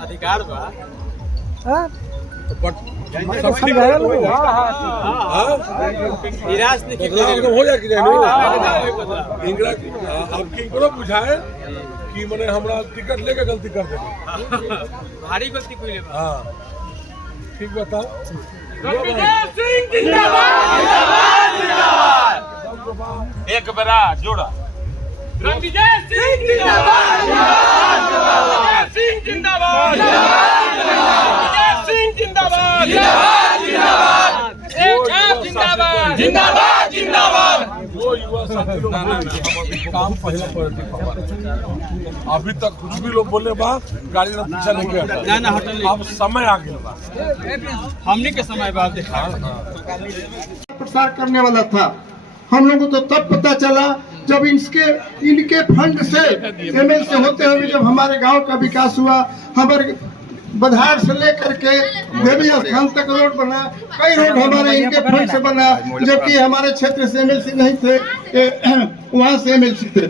अधिकार बा निराश नहीं हो जाए कि इंगड़ा अब किनको बुझाए कि मैंने हमरा टिकट लेके गलती कर दे भारी गलती कोई हाँ ठीक बताओ एक बड़ा जोड़ा रणविजय सिंह जिंदाबाद जिंदाबाद रणविजय सिंह जिंदाबाद जिंदाबाद जिंदाबाद जिंदाबाद वो युवा साथी लोग काम पहले पर अभी तक कुछ भी लोग बोले बा गाड़ी में पीछा नहीं गया ना होटल अब समय आ गया बा हमने के समय बाद देखा प्रसार करने वाला था। हम लोगों को तो तब पता चला जब इनके फंड से एमएलसी होते हुए जब हमारे गांव का विकास हुआ। हमारे बधार से लेकर के देवी स्थान तक रोड बना, कई रोड हमारे इनके फंड से बना, जबकि हमारे क्षेत्र से एमएलसी नहीं थे, वहां से एमएलसी थे।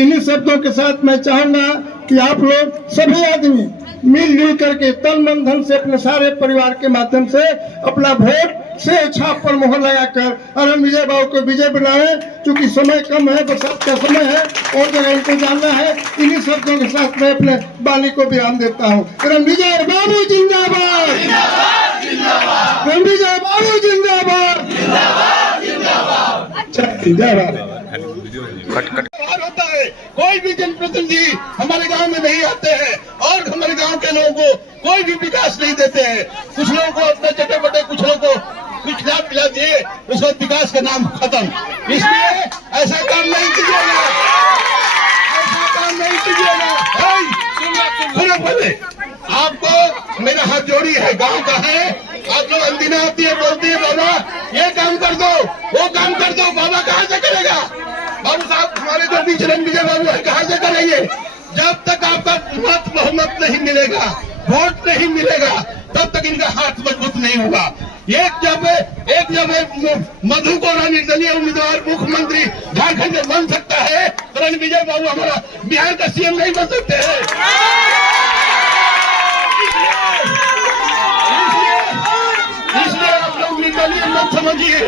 इन्हीं शब्दों के साथ मैं चाहूंगा कि आप लोग सभी आदमी मिलजुल करके तन मन धन से अपने सारे परिवार के माध्यम से अपना वोट से छाप पर मोहर लगाकर रणविजय बाबू को विजय बनाए। क्योंकि समय कम है, बरसात का समय है और जगह इनको जानना है। इन्हीं शब्दों के साथ मैं अपने बानी को बयान देता हूँ। रणविजय बाबू जिंदाबाद, रणविजय बाबू जिंदाबाद, जिंदाबाद। होता है कोई भी जनप्रतिनिधि हमारे गांव में नहीं आते हैं और हमारे गांव के लोगों को कोई भी विकास नहीं देते हैं। कुछ लोगों को अपने चटे बटे, कुछ लोगों को कुछ खिला पिला दिए, उसका विकास का नाम खत्म। इसलिए ऐसा काम नहीं कीजिएगा, ऐसा काम नहीं कीजिएगा। सुनो पहले, आपको मेरा हाथ जोड़ी है, गांव का है। आप लोग अंदीना आती है, बोलती है बाबा ये काम कर दो, वो काम कर दो। बाबा कहाँ से करेगा? बाबू साहब हमारे जो बीच रणविजय बाबू है, कहाँ से करेंगे? जब तक आपका मत बहुमत नहीं मिलेगा, वोट नहीं मिलेगा, तब तक इनका हाथ मजबूत नहीं होगा। एक जब मधु कोड़ा निर्दलीय उम्मीदवार मुख्यमंत्री झारखंड में बन सकता है, तो रणविजय बाबू हमारा बिहार का सीएम नहीं बन सकते हैं। इसलिए आप लोग निर्दलीय मत समझिए,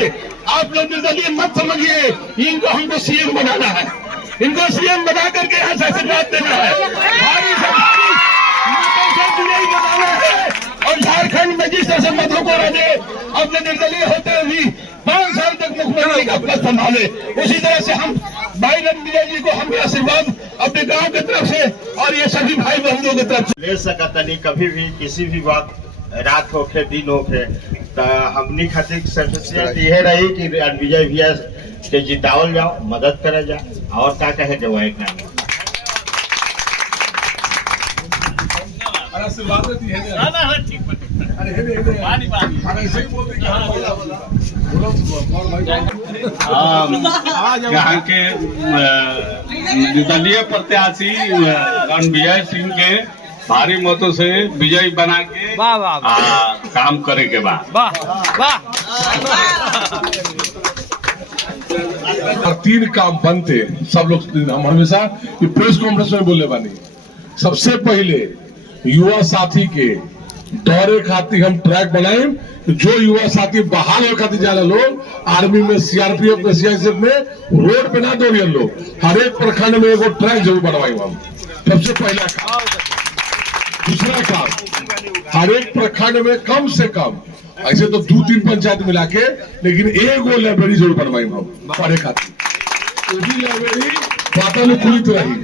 आप लोग निर्दलीय मत समझिए। इनको हमको सीएम बनाना है, इनको सीएम बना करके यहाँ से आशीर्वाद देना है, भारी से भारी मतों से विजयी बनाना है। और झारखंड में जिस तरह से मधु कोड़ा ने अपने निर्दलीय होते हुए 5 साल तक मुख्यमंत्री का पद संभाले, उसी तरह से हम भाई रणविजय जी को हम आशीर्वाद अपने गांव की तरफ से और ये सभी भाई बहनों की तरफ से ले सकता नहीं। कभी भी किसी भी वक्त रात होके दिन होके हमनी खातिर सफिशिएंट ये रही कि रणविजय भैया के जितावल जाओ, मदद करे जाओ और क्या कहे जो एक नाम यहाँ के निर्दलीय प्रत्याशी रणविजय सिंह के भारी मतों से विजयी बना के काम करे के बाद तीन काम बनते सब लोग। हम हमेशा प्रेस कॉन्फ्रेंस में बोले बानी, सबसे पहले युवा साथी के दौरे खातिर हम ट्रैक बनाए। जो युवा साथी बहाल हो खातिर जाला लोग, आर्मी में, सीआरपीएफ में, सीआईएसएफ में, रोड पे ना दौड़िए लोग। हर एक प्रखंड में एगो ट्रैक जरूर बनवाई हम, सबसे पहला काम। दूसरा काम, हर एक प्रखंड में कम से कम, ऐसे तो 2-3 पंचायत मिला के, लेकिन एगो लाइब्रेरी जरूर बनवाई हम पढ़े खातिर। लाइब्रेरी वातानुकूलित रही,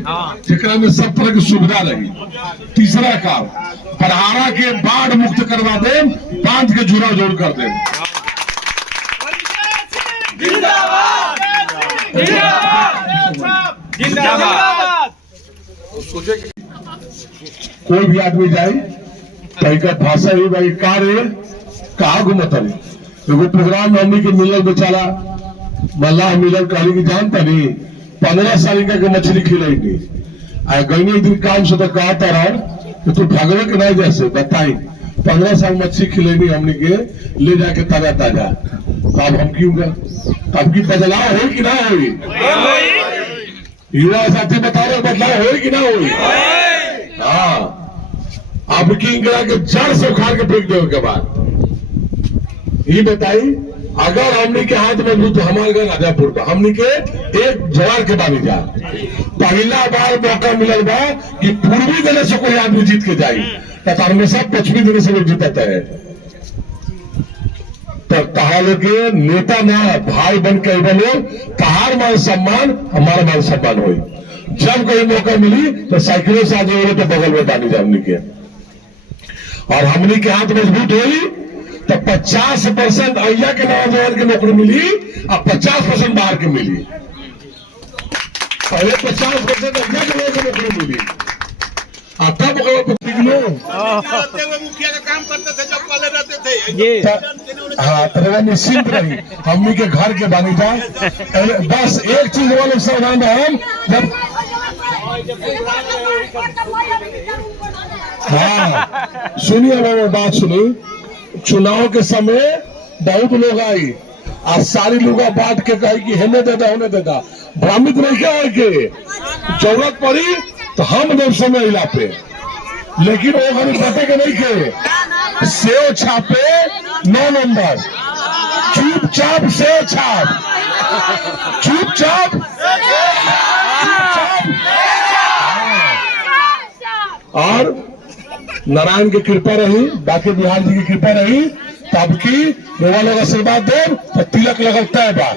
जेकरा में सब तरह की सुविधा रही। तीसरा काम, पढ़ारा के बाढ़ मुक्त करवा दे, बांध के जुड़ा जोड़ कर दे। सोचे कोई भी आदमी जाए कहीं का भाषा ही भाई कहा घूमता नहीं। एगो प्रोग्राम में हमनी के मिलल बेचारा मल्लाह मिलल, कहली की जानता नहीं 15 साल का के मछली खिलाई गई एक दिन काम से तो कहता रहा कि तू भगवे के नहीं जैसे बताई 15 साल मछली खिलेनी हमने के ले जाके ताजा ताजा। तो अब हम क्यों अब की बदलाव हो कि ना हो? युवा साथी बता रहे बदलाव हो कि ना हो? हाँ, अब की इंदिरा के जड़ से उखाड़ के फेंक दो के बाद ये बताई, अगर हमने के हाथ में तो हमारे घर राजापुर का हमने के एक जवार के बानी जा पहला बार मौका मिलल बा कि पूर्वी दिने से कोई आदमी जीत के जाई, तो हमेशा पश्चिमी दिने से लोग जीतता है। तो तहार के नेता ना भाई बन के बोलो, तहार मान सम्मान हमारा मान सम्मान हो। जब कोई मौका मिली तो साइकिलों से आगे तो बगल में बानी जा हमने के, और हमने के हाथ मजबूत हुई तो 50% अहिया के नौजवान की नौकरी मिली और 50% बाहर के मिली। पहले 50% अहिया के लोगों को नौकरी मिली, और तब मुखिया का काम करते थे जब पहले रहते थे। हाँ, तरह निश्चिंत रही हमनी के घर के बानी जा। बस एक चीज वाले सावधान हम जब हाँ सुनिए मैंने बात सुनी, चुनाव के समय बहुत लोग आई और सारी लोग बांट के कही कि हेने देता होने देता, भ्रमित नहीं क्या है कि जरूरत पड़ी तो हम जब समय हिला पे, लेकिन वो गरीब पते के नहीं के सेव छापे 9 नंबर, चुपचाप सेव छाप, चुपचाप और नारायण की कृपा रही, बाकी बिहार जी की कृपा रही, तब की लोग लोग आशीर्वाद दे तो तिलक लगता है बात।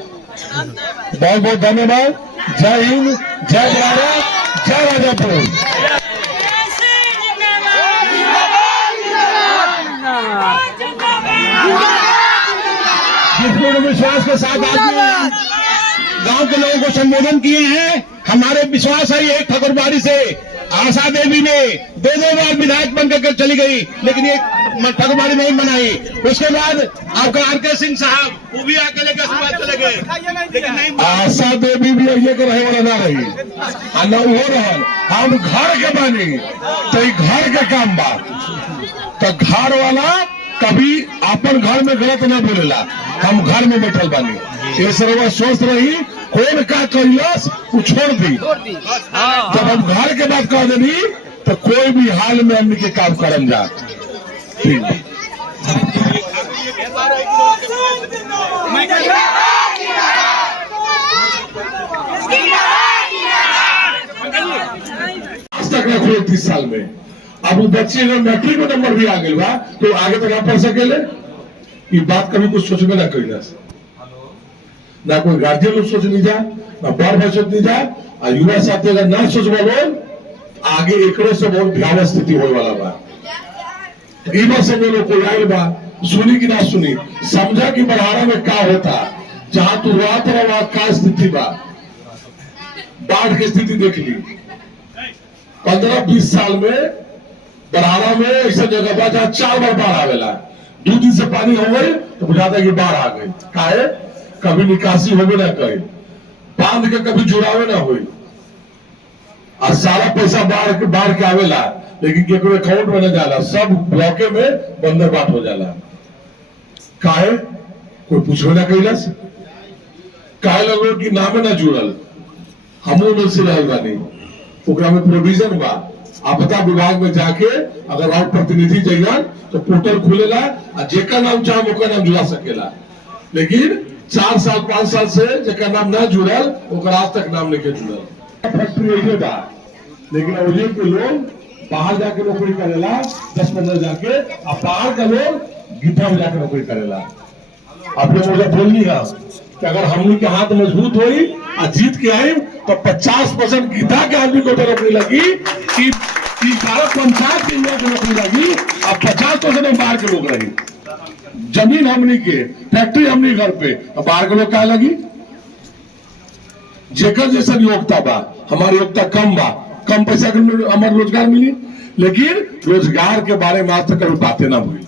बहुत बहुत धन्यवाद। जय हिंद, जय भारत, जय राजापुर। पूर्ण विश्वास के साथ आज गांव के लोगों को संबोधन किए हैं। हमारे विश्वास है एक ठाकुरबाड़ी से आशा देवी ने 2 बार विधायक बनकर चली गई, लेकिन ये ठाकुरबाड़ी नहीं बनाई। उसके बाद आपका आर.के. सिंह साहब वो भी आके लेकर चले गए, लेकिन नहीं आशा देवी भी ये के रहे वाला ना रही न हो रहा। हम घर के बनी तो घर के काम बा, तो घर वाला कभी अपन घर में गलत ना बोलेला, हम घर में बैठल बानी। ये सर्व स्वस्थ रही, कौन का कैलाश वो छोड़ दी। जब हम घर के बात कह देनी तो कोई भी हाल में हमने के काम करम जा। ठीक है, आज तक रखो 30 साल में। अब वो बच्चे अगर मैट्रिक में नंबर भी आ गए बा तो आगे तक आप पढ़ सकेले। ये बात कभी कुछ सोच में ना करेगा, ना कोई गार्जियन लोग सोच नहीं जा, ना बार बार सोच नहीं जा, और युवा साथी अगर ना सोच बोलो आगे एकड़े से बहुत भयावह स्थिति होने वाला बा। तो समय लोग कोई आए बा सुनी कि ना सुनी, समझा कि बड़हारा में क्या होता, जहां तू रात रहा क्या स्थिति बा, बाढ़ की स्थिति देख ली। 15-20 साल में बड़हारा में ऐसा जगह बा जहां 4 बार बाढ़ आवेला, 2 दिन से पानी हो गई तो बुझाता कि बाढ़ आ गई। काहे कभी निकासी होवे ना कहे, बांध के कभी जुड़ावे ना हुई, और सारा पैसा बाढ़ के आवेला, लेकिन केकरो अकाउंट में न जाला, सब ब्लॉके में बंदर बाट हो जाला। काहे कोई पूछो ना कैलाश, काहे लगो कि नामे ना जुड़ल, हमो में से रहल बानी, ओकरा में प्रोविजन बा। आपदा विभाग में जाके अगर आप प्रतिनिधि जाइए तो पोर्टल खुलेला, और जेका नाम चाहे ओकर नाम जुड़ा सकेला, लेकिन 4 साल 5 साल से जेका नाम ना जुड़ल ओकर आज तक नाम नहीं जुड़ल। फैक्ट्री यही बा, लेकिन अवधि के लोग बाहर जाके नौकरी करेला, 10-15 जाके, और बाहर का लोग गिद्धा में जाके नौकरी करेला। आप लोग मुझे बोलनी है कि अगर हमनी के हाथ मजबूत हुई और जीत के आई तो 50% गिद्धा के आदमी को नौकरी लगी, कि 12 पंचायत के नौकरी लगी, और 50% बाहर के लोग रही। जमीन हमनी के, फैक्ट्री हमनी घर पे, और बाहर के लोग क्या लगी। जेकर जैसा योग्यता बा, हमारी योग्यता कम बा, कम पैसा के हमारे रोजगार मिली, लेकिन रोजगार के बारे में आज तक कभी बातें ना हुई।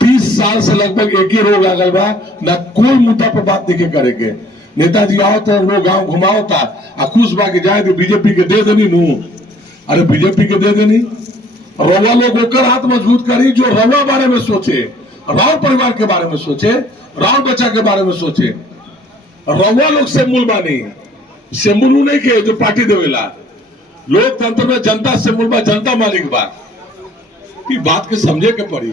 30 साल से लगभग एक ही रोग लागल बा, ना कोई मुद्दा पर बात नहीं करेंगे। नेताजी आओ तो लोग गांव घुमाओ था, खुश बा के जाए बीजेपी के दे देनी नू, अरे बीजेपी के दे देनी, रवा लोग होकर हाथ मजबूत करी जो रवा बारे में सोचे, राव परिवार के बारे में सोचे, राव बच्चा के बारे में सोचे। रवा लोग से मूल बानी, से मूल नहीं के जो पार्टी देवेला, लोकतंत्र में जनता से मूल बा, जनता मालिक बा। ई बात के समझे के पड़ी।